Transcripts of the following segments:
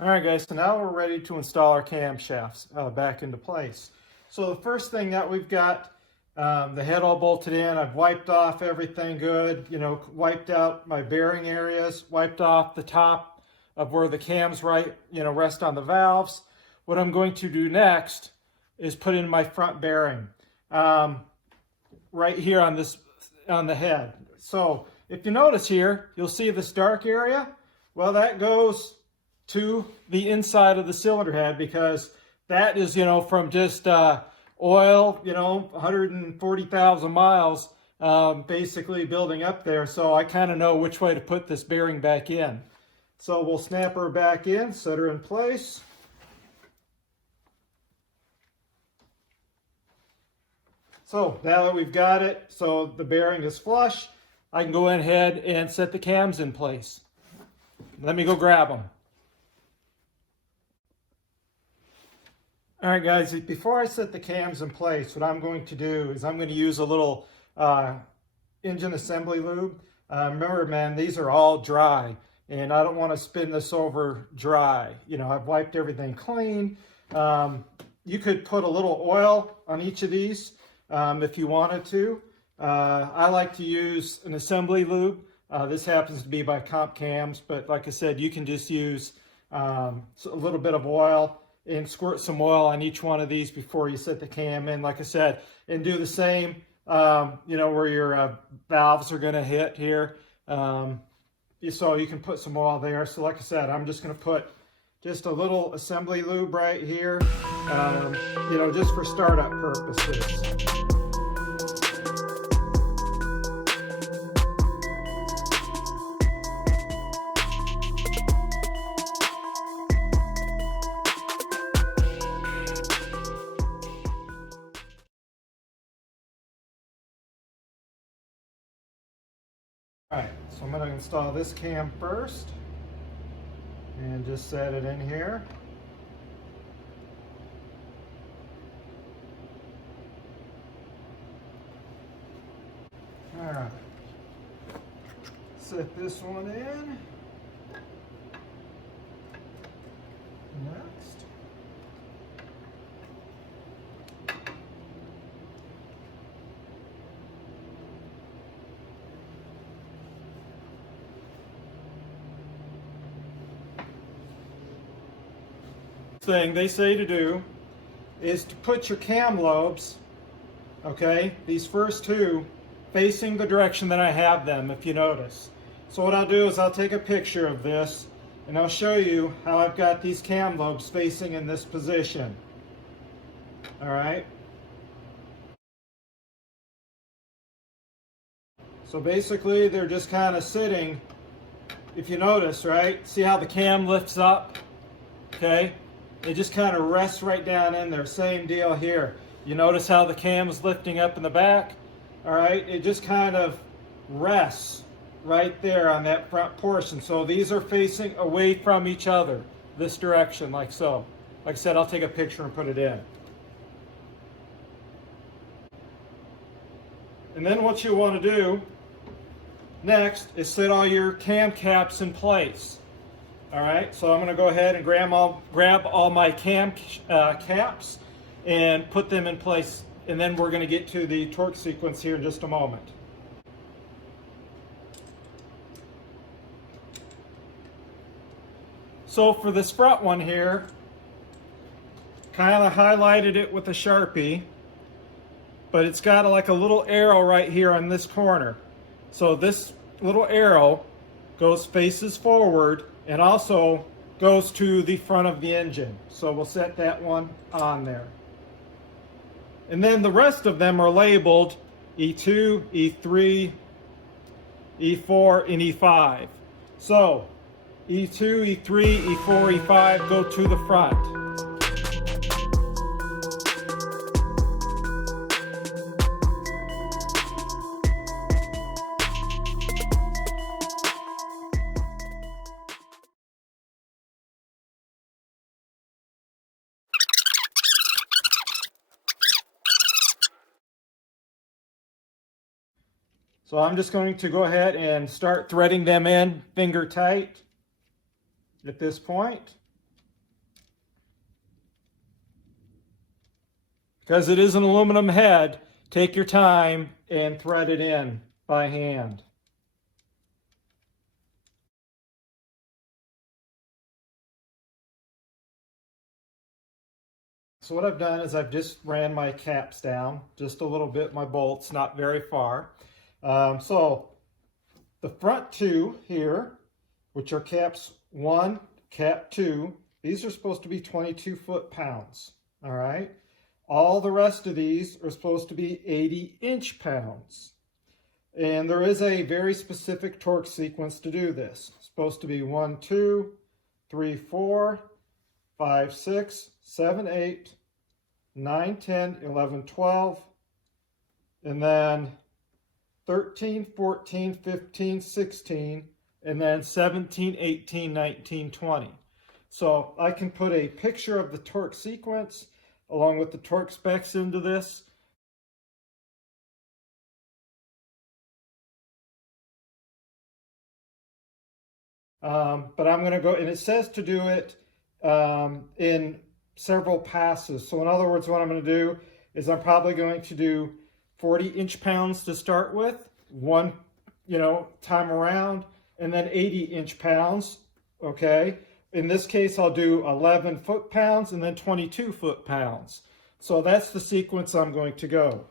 All right, guys, so now we're ready to install our camshafts back into place. So the first thing that we've got, the head all bolted in. I've wiped off everything good, wiped out my bearing areas, wiped off the top of where the cams rest on the valves. What I'm going to do next is put in my front bearing right here on the head. So if you notice here, you'll see this dark area. Well, that goes to the inside of the cylinder head, because that is, from just oil, 140,000 miles basically building up there. So I kind of know which way to put this bearing back in. So we'll snap her back in, set her in place. So now that we've got it, so the bearing is flush, I can go ahead and set the cams in place. Let me go grab them. All right, guys, before I set the cams in place, what I'm going to do is I'm going to use a little engine assembly lube. Remember, man, these are all dry, and I don't want to spin this over dry. I've wiped everything clean. You could put a little oil on each of these if you wanted to. I like to use an assembly lube. This happens to be by Comp Cams, but like I said, you can just use a little bit of oil and squirt some oil on each one of these before you set the cam in, like I said, and do the same, where your valves are going to hit here. So you can put some oil there. So like I said, I'm just going to put just a little assembly lube right here, just for startup purposes. Alright, so I'm going to install this cam first and just set it in here. Alright, set this one in. Next. Thing they say to do is to put your cam lobes, okay, these first two, facing the direction that I have them, if you notice. So what I'll do is I'll take a picture of this and I'll show you how I've got these cam lobes facing in this position. All right. So basically they're just kind of sitting, if you notice, right? See how the cam lifts up? Okay. It just kind of rests right down in there. Same deal here. You notice how the cam is lifting up in the back? All right, it just kind of rests right there on that front portion. So these are facing away from each other, this direction, like so. Like I said, I'll take a picture and put it in. And then what you want to do next is set all your cam caps in place. All right, so I'm going to go ahead and grab all my cam caps and put them in place, and then we're going to get to the torque sequence here in just a moment. So for this front one here, kind of highlighted it with a Sharpie, but it's got like a little arrow right here on this corner. So this little arrow faces forward and also goes to the front of the engine. So we'll set that one on there. And then the rest of them are labeled E2, E3, E4, and E5. So E2, E3, E4, E5 go to the front. So I'm just going to go ahead and start threading them in finger tight at this point. because it is an aluminum head, take your time and thread it in by hand. So what I've done is I've just ran my caps down just a little bit, my bolts, not very far. So the front two here, which are caps 1, cap 2, these are supposed to be 22 foot-pounds, all right? All the rest of these are supposed to be 80 inch-pounds. And there is a very specific torque sequence to do this. It's supposed to be 1, 2, 3, 4, 5, 6, 7, 8, 9, 10, 11, 12, and then 13, 14, 15, 16, and then 17, 18, 19, 20. So I can put a picture of the torque sequence along with the torque specs into this. But I'm going to go, and it says to do it in several passes. So in other words, what I'm going to do is I'm probably going to do 40 inch-pounds to start with, one, time around, and then 80 inch-pounds, okay? In this case, I'll do 11 foot-pounds and then 22 foot-pounds. So that's the sequence I'm going to go.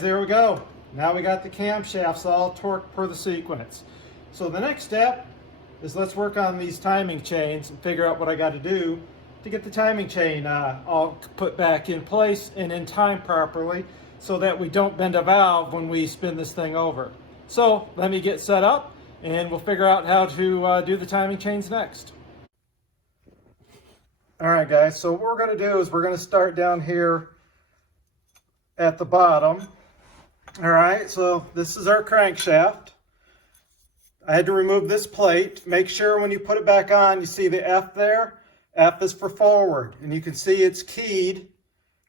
There we go. Now we got the camshafts all torqued per the sequence. So the next step is let's work on these timing chains and figure out what I got to do to get the timing chain all put back in place and in time properly so that we don't bend a valve when we spin this thing over. So let me get set up and we'll figure out how to do the timing chains next. All right, guys, so what we're going to do is we're going to start down here at the bottom. All right, so this is our crankshaft. I had to remove this plate. Make sure when you put it back on, you see the F there. F is for forward, and you can see it's keyed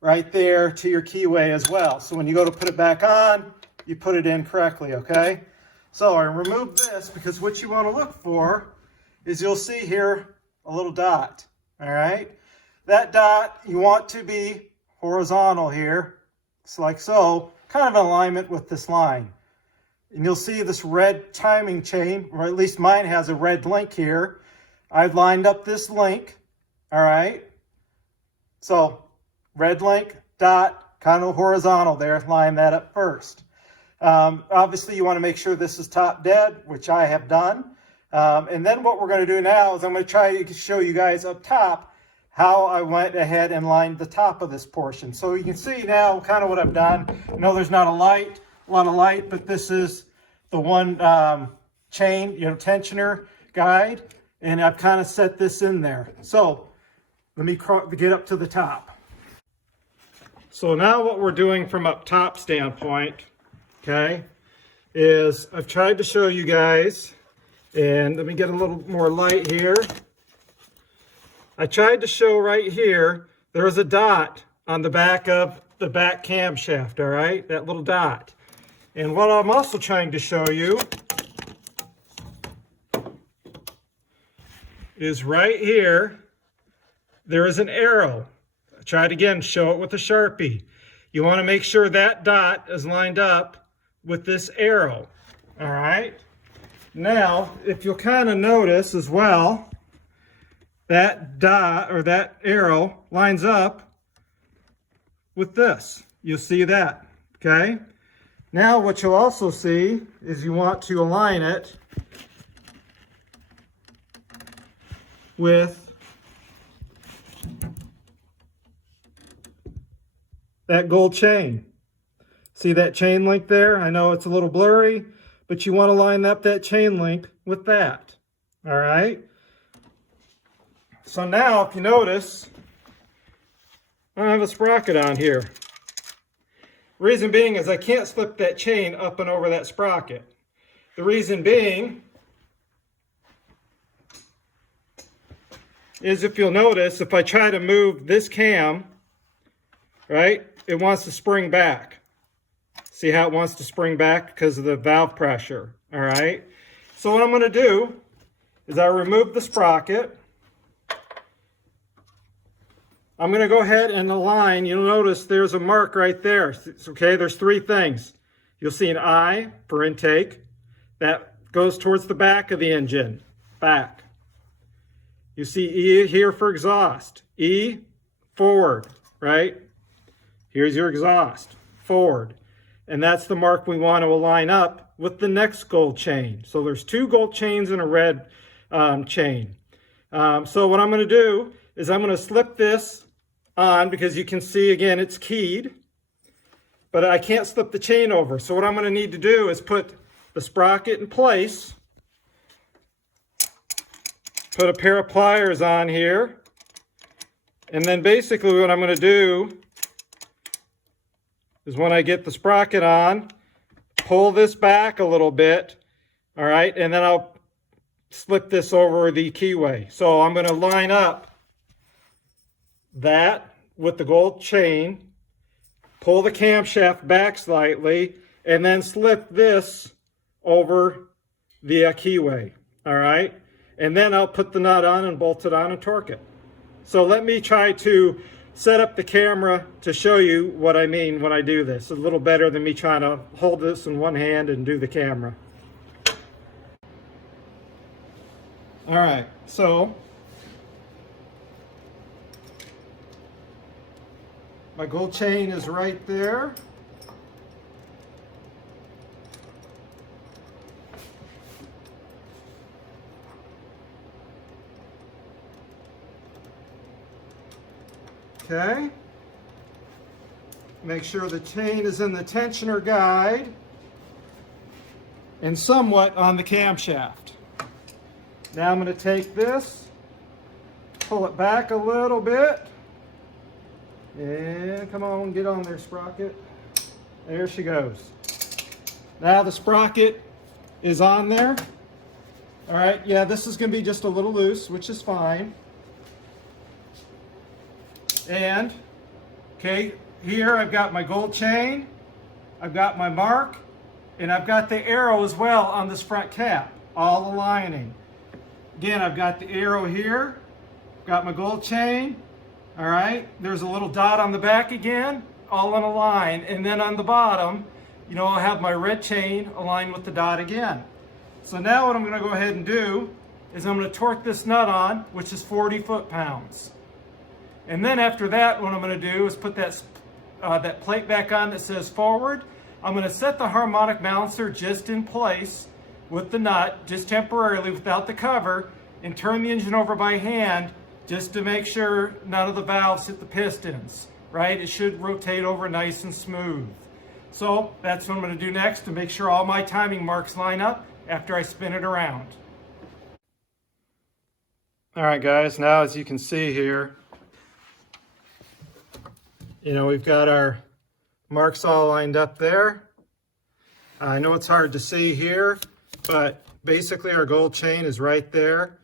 right there to your keyway as well. So when you go to put it back on, you put it in correctly, okay? So I removed this because what you want to look for is you'll see here a little dot, all right? That dot, you want to be horizontal here. It's like so, kind of in alignment with this line. and you'll see this red timing chain, or at least mine has a red link here. I've lined up this link, all right? So red link, dot, kind of horizontal there, line that up first. Obviously you want to make sure this is top dead, which I have done. And then what we're going to do now is I'm going to try to show you guys up top how I went ahead and lined the top of this portion. So you can see now kind of what I've done. I know there's not a lot of light, but this is the one chain, tensioner guide, and I've kind of set this in there. So let me get up to the top. So now what we're doing from up top standpoint, okay, is I've tried to show you guys, and let me get a little more light here. I tried to show right here, there's a dot on the back of the back camshaft, all right? That little dot. And what I'm also trying to show you is right here, there is an arrow. I tried again, show it with a Sharpie. You want to make sure that dot is lined up with this arrow, all right? Now, if you'll kind of notice as well, that dot or that arrow lines up with this. You'll see that, okay? Now what you'll also see is you want to align it with that gold chain. See that chain link there? I know it's a little blurry, but you want to line up that chain link with that, all right? So now, if you notice, I don't have a sprocket on here. Reason being is I can't slip that chain up and over that sprocket. The reason being is, if you'll notice, if I try to move this cam, right, it wants to spring back. See how it wants to spring back? Because of the valve pressure, all right? So what I'm going to do is I remove the sprocket. I'm going to go ahead and align. You'll notice there's a mark right there. Okay, there's three things. You'll see an I for intake. That goes towards the back of the engine. Back. You see E here for exhaust. E, forward, right? Here's your exhaust, forward. And that's the mark we want to align up with the next gold chain. So there's two gold chains and a red chain. So what I'm going to do is I'm going to slip this on, because you can see again it's keyed, but I can't slip the chain over. So what I'm going to need to do is put the sprocket in place, put a pair of pliers on here, and then basically what I'm going to do is when I get the sprocket on, pull this back a little bit, all right, and then I'll slip this over the keyway. So I'm going to line up that with the gold chain, pull the camshaft back slightly, and then slip this over the keyway, all right? And then I'll put the nut on and bolt it on and torque it. So let me try to set up the camera to show you what I mean when I do this. It's a little better than me trying to hold this in one hand and do the camera. All right, so my gold chain is right there. Okay. Make sure the chain is in the tensioner guide and somewhat on the camshaft. Now I'm going to take this, pull it back a little bit. And come on, get on there, sprocket. There she goes. Now the sprocket is on there. All right, yeah, this is going to be just a little loose, which is fine. And, okay, here I've got my gold chain, I've got my mark, and I've got the arrow as well on this front cap, all aligning. Again, I've got the arrow here, got my gold chain, all right, there's a little dot on the back again, all in a line, and then on the bottom, you know, I'll have my red chain aligned with the dot again. So now what I'm going to go ahead and do is I'm going to torque this nut on, which is 40 foot-pounds. And then after that, what I'm going to do is put that plate back on that says forward. I'm going to set the harmonic balancer just in place with the nut, just temporarily without the cover, and turn the engine over by hand just to make sure none of the valves hit the pistons, right? It should rotate over nice and smooth. So that's what I'm going to do next to make sure all my timing marks line up after I spin it around. All right, guys, now as you can see here, you know, we've got our marks all lined up there. I know it's hard to see here, but basically our gold chain is right there,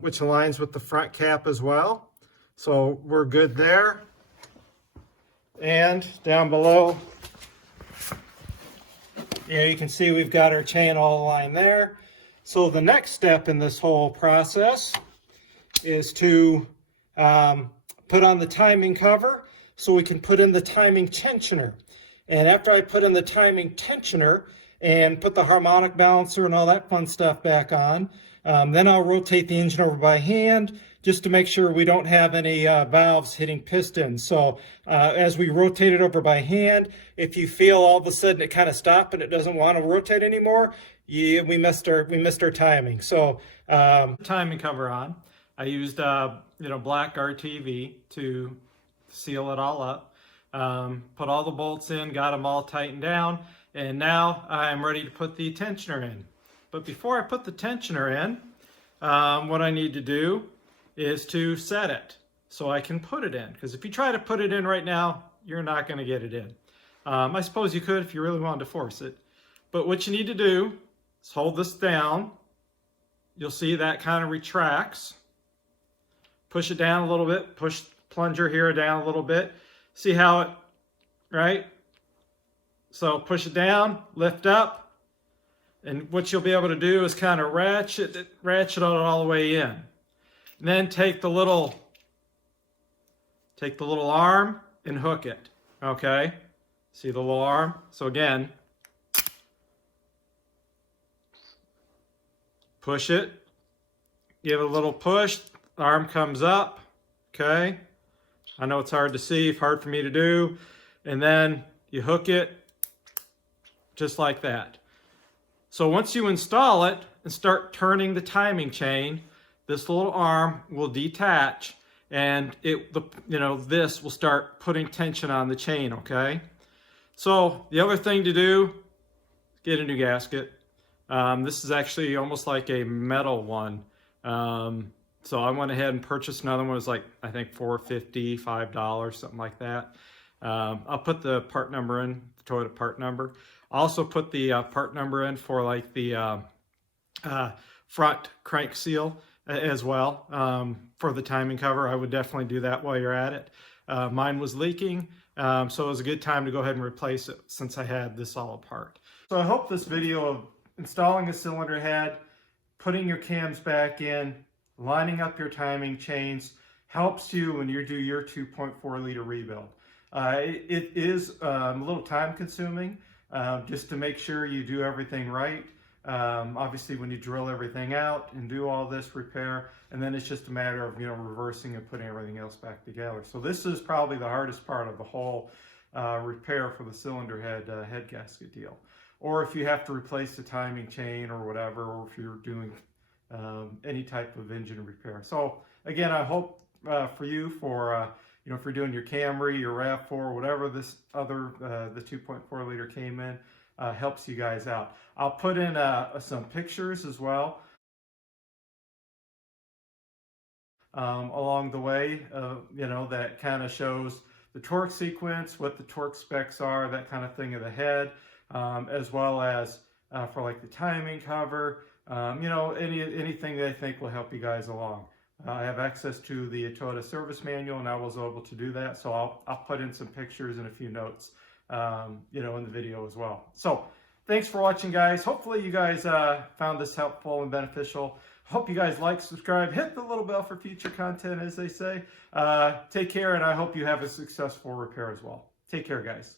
which aligns with the front cap as well. So we're good there. And down below, you can see we've got our chain all aligned there. So the next step in this whole process is to put on the timing cover so we can put in the timing tensioner. And after I put in the timing tensioner and put the harmonic balancer and all that fun stuff back on, then I'll rotate the engine over by hand just to make sure we don't have any valves hitting pistons. So as we rotate it over by hand, if you feel all of a sudden it kind of stopped and it doesn't want to rotate anymore, we missed our timing. So timing cover on. I used black RTV to seal it all up. Put all the bolts in, got them all tightened down, and now I'm ready to put the tensioner in. But before I put the tensioner in, what I need to do is to set it so I can put it in. Because if you try to put it in right now, you're not going to get it in. I suppose you could if you really wanted to force it. But what you need to do is hold this down. You'll see that kind of retracts. Push it down a little bit. Push plunger here down a little bit. See how it, right? So push it down, lift up, and what you'll be able to do is kind of ratchet it all the way in. And then take the little arm and hook it, okay? See the little arm? So again, push it, give it a little push, the arm comes up, okay? I know it's hard to see, hard for me to do. And then you hook it just like that. So once you install it and start turning the timing chain, this little arm will detach and this will start putting tension on the chain, okay? So the other thing to do, get a new gasket. This is actually almost like a metal one. So I went ahead and purchased another one. It was like, I think $4.50, $5, something like that. I'll put the part number in, the Toyota part number. I also put the part number in for like the front crank seal as well for the timing cover. I would definitely do that while you're at it. Mine was leaking, so it was a good time to go ahead and replace it since I had this all apart. So I hope this video of installing a cylinder head, putting your cams back in, lining up your timing chains helps you when you do your 2.4 liter rebuild. It is a little time consuming just to make sure you do everything right. Obviously when you drill everything out and do all this repair, and then it's just a matter of reversing and putting everything else back together. So this is probably the hardest part of the whole repair for the cylinder head gasket deal. Or if you have to replace the timing chain or whatever, or if you're doing any type of engine repair. So again, I hope for you, if you're doing your Camry, your RAV4, whatever this other, the 2.4 liter came in, helps you guys out. I'll put in some pictures as well along the way, that kind of shows the torque sequence, what the torque specs are, that kind of thing of the head, as well as for like the timing cover, anything that I think will help you guys along. I have access to the Toyota service manual, and I was able to do that. So I'll put in some pictures and a few notes, in the video as well. So thanks for watching, guys. Hopefully you guys found this helpful and beneficial. Hope you guys like, subscribe, hit the little bell for future content, as they say. Take care, and I hope you have a successful repair as well. Take care, guys.